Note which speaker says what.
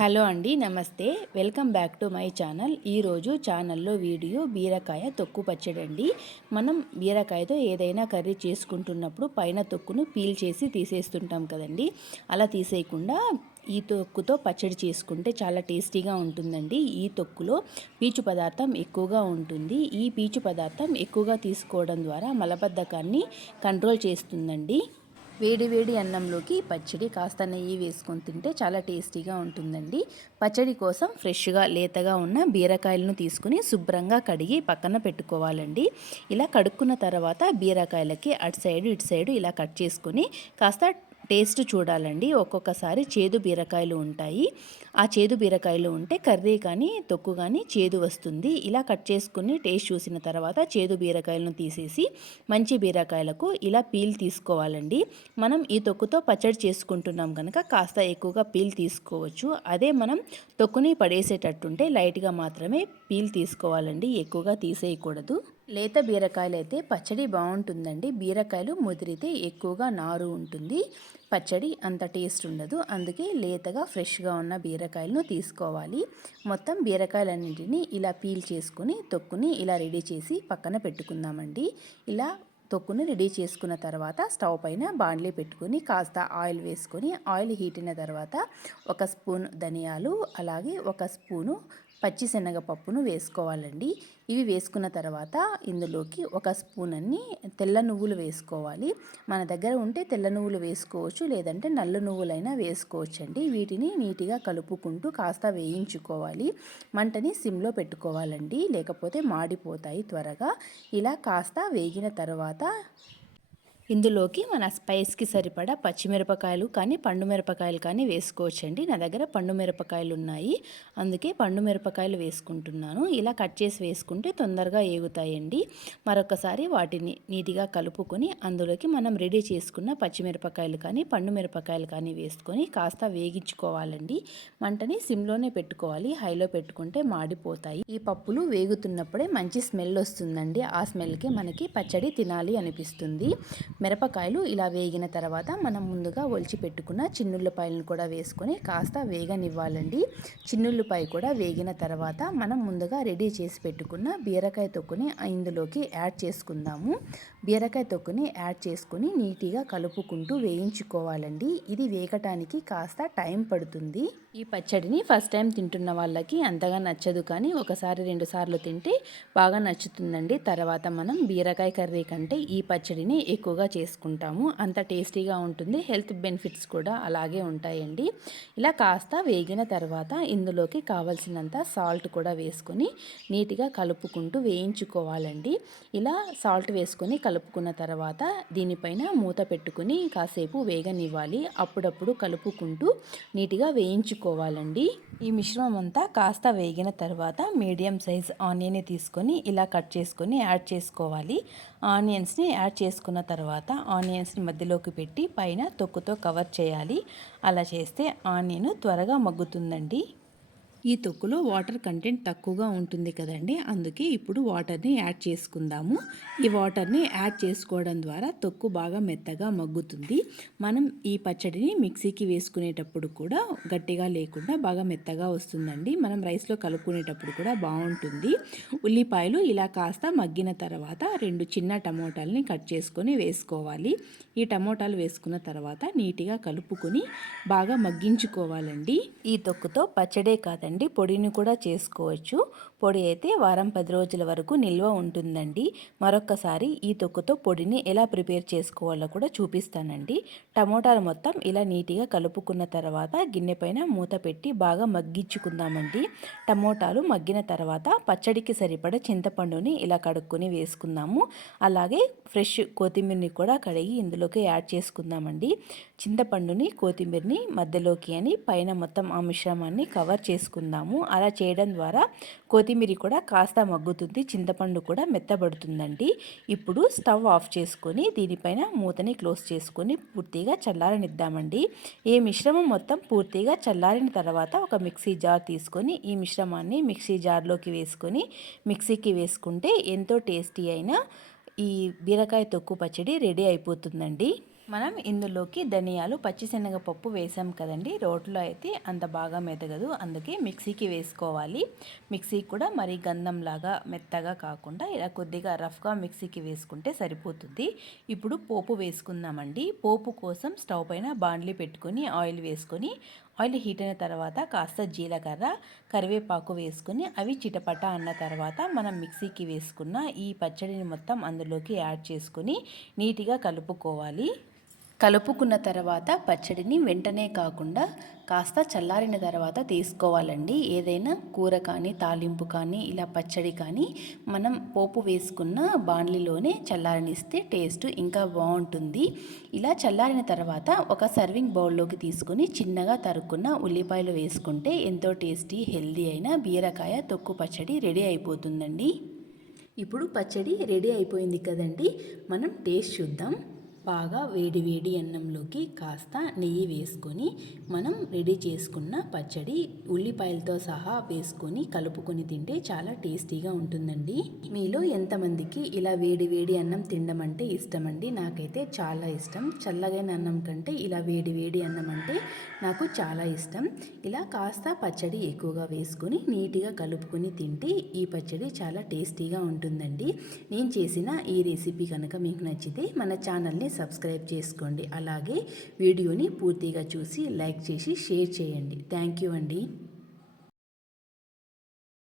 Speaker 1: Hello అండి నమస్తే. Welcome back to my channel. ఈరోజు ఛానల్లో వీడియో బీరకాయ తొక్కు పచ్చడి అండి. మనం బీరకాయతో ఏదైనా కర్రీ చేసుకుంటున్నప్పుడు పైన తొక్కును పీల్ చేసి తీసేస్తుంటాం కదండి. అలా తీసేయకుండా ఈ తొక్కుతో పచ్చడి చేసుకుంటే చాలా టేస్టీగా ఉంటుందండి. ఈ తొక్కులో పీచు పదార్థం ఎక్కువగా ఉంటుంది. ఈ పీచు పదార్థం ఎక్కువగా తీసుకోవడం ద్వారా మలబద్ధకాన్ని కంట్రోల్ చేస్తుందండి. వేడి వేడి అన్నంలోకి పచ్చడి కాస్త నెయ్యి వేసుకొని తింటే చాలా టేస్టీగా ఉంటుందండి. పచ్చడి కోసం ఫ్రెష్గా లేతగా ఉన్న బీరకాయలను తీసుకుని శుభ్రంగా కడిగి పక్కన పెట్టుకోవాలండి. ఇలా కడుక్కున్న తర్వాత బీరకాయలకి అటు సైడు ఇటు సైడు ఇలా కట్ చేసుకొని కాస్త టేస్ట్ చూడాలండి. ఒక్కొక్కసారి చేదు బీరకాయలు ఉంటాయి. ఆ చేదు బీరకాయలు ఉంటే కర్రీ కానీ తొక్కు కానీ చేదు వస్తుంది. ఇలా కట్ చేసుకుని టేస్ట్ చూసిన తర్వాత చేదు బీరకాయలను తీసేసి మంచి బీరకాయలకు ఇలా పీల్ తీసుకోవాలండి. మనం ఈ తొక్కుతో పచ్చడి చేసుకుంటున్నాం కనుక కాస్త ఎక్కువగా పీల్ తీసుకోవచ్చు. అదే మనం తొక్కుని పడేసేటట్టుంటే లైట్గా మాత్రమే పీల్ తీసుకోవాలండి. ఎక్కువగా తీసేయకూడదు. లేత బీరకాయలు అయితే పచ్చడి బాగుంటుందండి. బీరకాయలు ముదిరితే ఎక్కువగా నారు ఉంటుంది. పచ్చడి అంత టేస్ట్ ఉండదు. అందుకే లేతగా ఫ్రెష్గా ఉన్న బీరకాయలను తీసుకోవాలి. మొత్తం బీరకాయలన్నింటినీ ఇలా పీల్ చేసుకుని తొక్కుని ఇలా రెడీ చేసి పక్కన పెట్టుకుందామండి. ఇలా తొక్కుని రెడీ చేసుకున్న తర్వాత స్టవ్ పైన బాండ్లీ పెట్టుకుని కాస్త ఆయిల్ వేసుకొని ఆయిల్ హీట్ అయిన తర్వాత ఒక స్పూన్ ధనియాలు అలాగే ఒక స్పూను పచ్చిశనగపప్పును వేసుకోవాలండి. ఇవి వేసుకున్న తర్వాత ఇందులోకి ఒక స్పూన్ అన్ని తెల్ల నువ్వులు వేసుకోవాలి. మన దగ్గర ఉంటే తెల్ల నువ్వులు వేసుకోవచ్చు లేదంటే నల్ల నువ్వులైనా వేసుకోవచ్చు అండి వీటిని నీట్గా కలుపుకుంటూ కాస్త వేయించుకోవాలి. మంటని సిమ్లో పెట్టుకోవాలండి. లేకపోతే మాడిపోతాయి త్వరగా. ఇలా కాస్త వేగిన తర్వాత ఇందులోకి మన స్పైస్కి సరిపడా పచ్చిమిరపకాయలు కానీ పండు మిరపకాయలు కానీ వేసుకోవచ్చండి. నా దగ్గర పండు మిరపకాయలు ఉన్నాయి. అందుకే పండు మిరపకాయలు వేసుకుంటున్నాను. ఇలా కట్ చేసి వేసుకుంటే తొందరగా ఏగుతాయండి. మరొకసారి వాటిని నీట్గా కలుపుకొని అందులోకి మనం రెడీ చేసుకున్న పచ్చిమిరపకాయలు కానీ పండు మిరపకాయలు కానీ వేసుకొని కాస్త వేగించుకోవాలండి. మంటని సిమ్లోనే పెట్టుకోవాలి. హైలో పెట్టుకుంటే మాడిపోతాయి. ఈ పప్పులు వేగుతున్నప్పుడే మంచి స్మెల్ వస్తుందండి. ఆ స్మెల్కి మనకి పచ్చడి తినాలి అనిపిస్తుంది. మిరపకాయలు ఇలా వేగిన తర్వాత మనం ముందుగా ఒలిచి పెట్టుకున్న చిన్నుల్లిపాయలను కూడా వేసుకొని కాస్త వేగనివ్వాలండి. చిన్నుల్లిపాయ కూడా వేగిన తర్వాత మనం ముందుగా రెడీ చేసి పెట్టుకున్న బీరకాయ తొక్కుని ఇందులోకి యాడ్ చేసుకుందాము. బీరకాయ తొక్కుని యాడ్ చేసుకుని నీట్గా కలుపుకుంటూ వేయించుకోవాలండి. ఇది వేగటానికి కాస్త టైం పడుతుంది. ఈ పచ్చడిని ఫస్ట్ టైం తింటున్న వాళ్ళకి అంతగా నచ్చదు కానీ ఒకసారి రెండు సార్లు తింటే బాగా నచ్చుతుందండి. తర్వాత మనం బీరకాయ కర్రీ కంటే ఈ పచ్చడిని ఎక్కువగా చేసుకుంటాము. అంత టేస్టీగా ఉంటుంది. హెల్త్ బెనిఫిట్స్ కూడా అలాగే ఉంటాయండి. ఇలా కాస్త వేగిన తర్వాత ఇందులోకి కావలసినంత సాల్ట్ కూడా వేసుకొని నీట్గా కలుపుకుంటూ వేయించుకోవాలండి. ఇలా సాల్ట్ వేసుకొని కలుపుకున్న తర్వాత దీనిపైన మూత పెట్టుకుని కాసేపు వేగనివ్వాలి. అప్పుడప్పుడు కలుపుకుంటూ నీట్గా వేయించుకోవాలండి ఈ మిశ్రమం అంతా కాస్త వేగిన తర్వాత మీడియం సైజ్ ఆనియన్ని తీసుకొని ఇలా కట్ చేసుకొని యాడ్ చేసుకోవాలి. ఆనియన్స్ని యాడ్ చేసుకున్న తర్వాత ఆనియన్స్ని మధ్యలోకి పెట్టి పైన తొక్కుతో కవర్ చేయాలి. అలా చేస్తే ఆనియన్ త్వరగా మగ్గుతుందండి. ఈ తొక్కులో వాటర్ కంటెంట్ తక్కువగా ఉంటుంది కదండి. అందుకే ఇప్పుడు వాటర్ని యాడ్ చేసుకుందాము. ఈ వాటర్ని యాడ్ చేసుకోవడం ద్వారా తొక్కు బాగా మెత్తగా మగ్గుతుంది. మనం ఈ పచ్చడిని మిక్సీకి వేసుకునేటప్పుడు కూడా గట్టిగా లేకుండా బాగా మెత్తగా వస్తుందండి. మనం రైస్లో కలుపుకునేటప్పుడు కూడా బాగుంటుంది. ఉల్లిపాయలు ఇలా కాస్త మగ్గిన తర్వాత రెండు చిన్న టమోటాలని కట్ చేసుకొని వేసుకోవాలి. ఈ టమోటాలు వేసుకున్న తర్వాత నీట్గా కలుపుకొని బాగా మగ్గించుకోవాలండి. ఈ తొక్కుతో పచ్చడే కాదండి. కదండి పొడిని కూడా చేసుకోవచ్చు. పొడి అయితే వారం పది రోజుల వరకు నిల్వ ఉంటుందండి. మరొక్కసారి ఈ తొక్కుతో పొడిని ఎలా ప్రిపేర్ చేసుకోవాలో కూడా చూపిస్తానండి. టమోటాలు మొత్తం ఇలా నీట్గా కలుపుకున్న తర్వాత గిన్నె పైన మూత పెట్టి బాగా మగ్గించుకుందామండి. టమోటాలు మగ్గిన తర్వాత పచ్చడికి సరిపడ చింతపండుని ఇలా కడుక్కొని వేసుకుందాము. అలాగే ఫ్రెష్ కొత్తిమీరని కూడా కడిగి ఇందులోకి యాడ్ చేసుకుందామండి. చింతపండుని కొత్తిమీరని మధ్యలోకి అని పైన మొత్తం ఆ మిశ్రమాన్ని కవర్ చేసుకుందాం. చేసుకుందాము. అలా చేయడం ద్వారా కొత్తిమీర కూడా కాస్త మగ్గుతుంది చింతపండు కూడా మెత్తబడుతుందండి. ఇప్పుడు స్టవ్ ఆఫ్ చేసుకొని దీనిపైన మూతని క్లోజ్ చేసుకొని పూర్తిగా చల్లారనిద్దామండి. ఈ మిశ్రమం మొత్తం పూర్తిగా చల్లారిన తర్వాత ఒక మిక్సీ జార్ తీసుకొని ఈ మిశ్రమాన్ని మిక్సీ జార్లోకి వేసుకొని మిక్సీకి వేసుకుంటే ఎంతో టేస్టీ అయిన ఈ బీరకాయ తొక్కు పచ్చడి రెడీ అయిపోతుందండి. మనం ఇందులోకి ధనియాలు పచ్చిశనగపప్పు వేసాం కదండి. రోట్లో అయితే అంత బాగా మెదగదు. అందుకే మిక్సీకి వేసుకోవాలి. మిక్సీ కూడా మరి గంధంలాగా మెత్తగా కాకుండా ఇలా కొద్దిగా రఫ్గా మిక్సీకి వేసుకుంటే సరిపోతుంది. ఇప్పుడు పోపు వేసుకుందామండి. పోపు కోసం స్టవ్ పైన బాండ్లీ పెట్టుకొని ఆయిల్ వేసుకొని ఆయిల్ హీట్ అయిన తర్వాత కాస్త జీలకర్ర కరివేపాకు వేసుకొని అవి చిటపట అన్న తర్వాత మనం మిక్సీకి వేసుకున్న ఈ పచ్చడిని మొత్తం అందులోకి యాడ్ చేసుకొని నీట్గా కలుపుకోవాలి. కలుపుకున్న తర్వాత పచ్చడిని వెంటనే కాకుండా కాస్త చల్లారిన తర్వాత తీసుకోవాలండి. ఏదైనా కూర కానీ తాలింపు కానీ ఇలా పచ్చడి కానీ మనం పోపు వేసుకున్న బాండ్లీలోనే చల్లారనిస్తే టేస్ట్ ఇంకా బాగుంటుంది. ఇలా చల్లారిన తర్వాత ఒక సర్వింగ్ బౌల్లోకి తీసుకొని చిన్నగా తరుక్కున్న ఉల్లిపాయలు వేసుకుంటే ఎంతో టేస్టీ హెల్దీ అయిన బీరకాయ తొక్కు పచ్చడి రెడీ అయిపోతుందండి. ఇప్పుడు పచ్చడి రెడీ అయిపోయింది కదండి. మనం టేస్ట్ చూద్దాం. బాగా వేడి వేడి అన్నంలోకి కాస్త నెయ్యి వేసుకొని మనం రెడీ చేసుకున్న పచ్చడి ఉల్లిపాయలతో సహా వేసుకొని కలుపుకొని తింటే చాలా టేస్టీగా ఉంటుందండి. మీలో ఎంతమందికి ఇలా వేడి వేడి అన్నం తినడం అంటే ఇష్టమండి? నాకైతే చాలా ఇష్టం. చల్లగైన అన్నం కంటే ఇలా వేడి వేడి అన్నం అంటే నాకు చాలా ఇష్టం. ఇలా కాస్త పచ్చడి ఎక్కువగా వేసుకొని నీట్గా కలుపుకొని తింటే ఈ పచ్చడి చాలా టేస్టీగా ఉంటుందండి. నేను చేసిన ఈ రెసిపీ కనుక మీకు నచ్చితే మన ఛానల్ని సబ్స్క్రైబ్ చేసుకోండి. అలాగే వీడియోని పూర్తిగా చూసి లైక్ చేసి షేర్ చేయండి. థ్యాంక్ యూ అండి.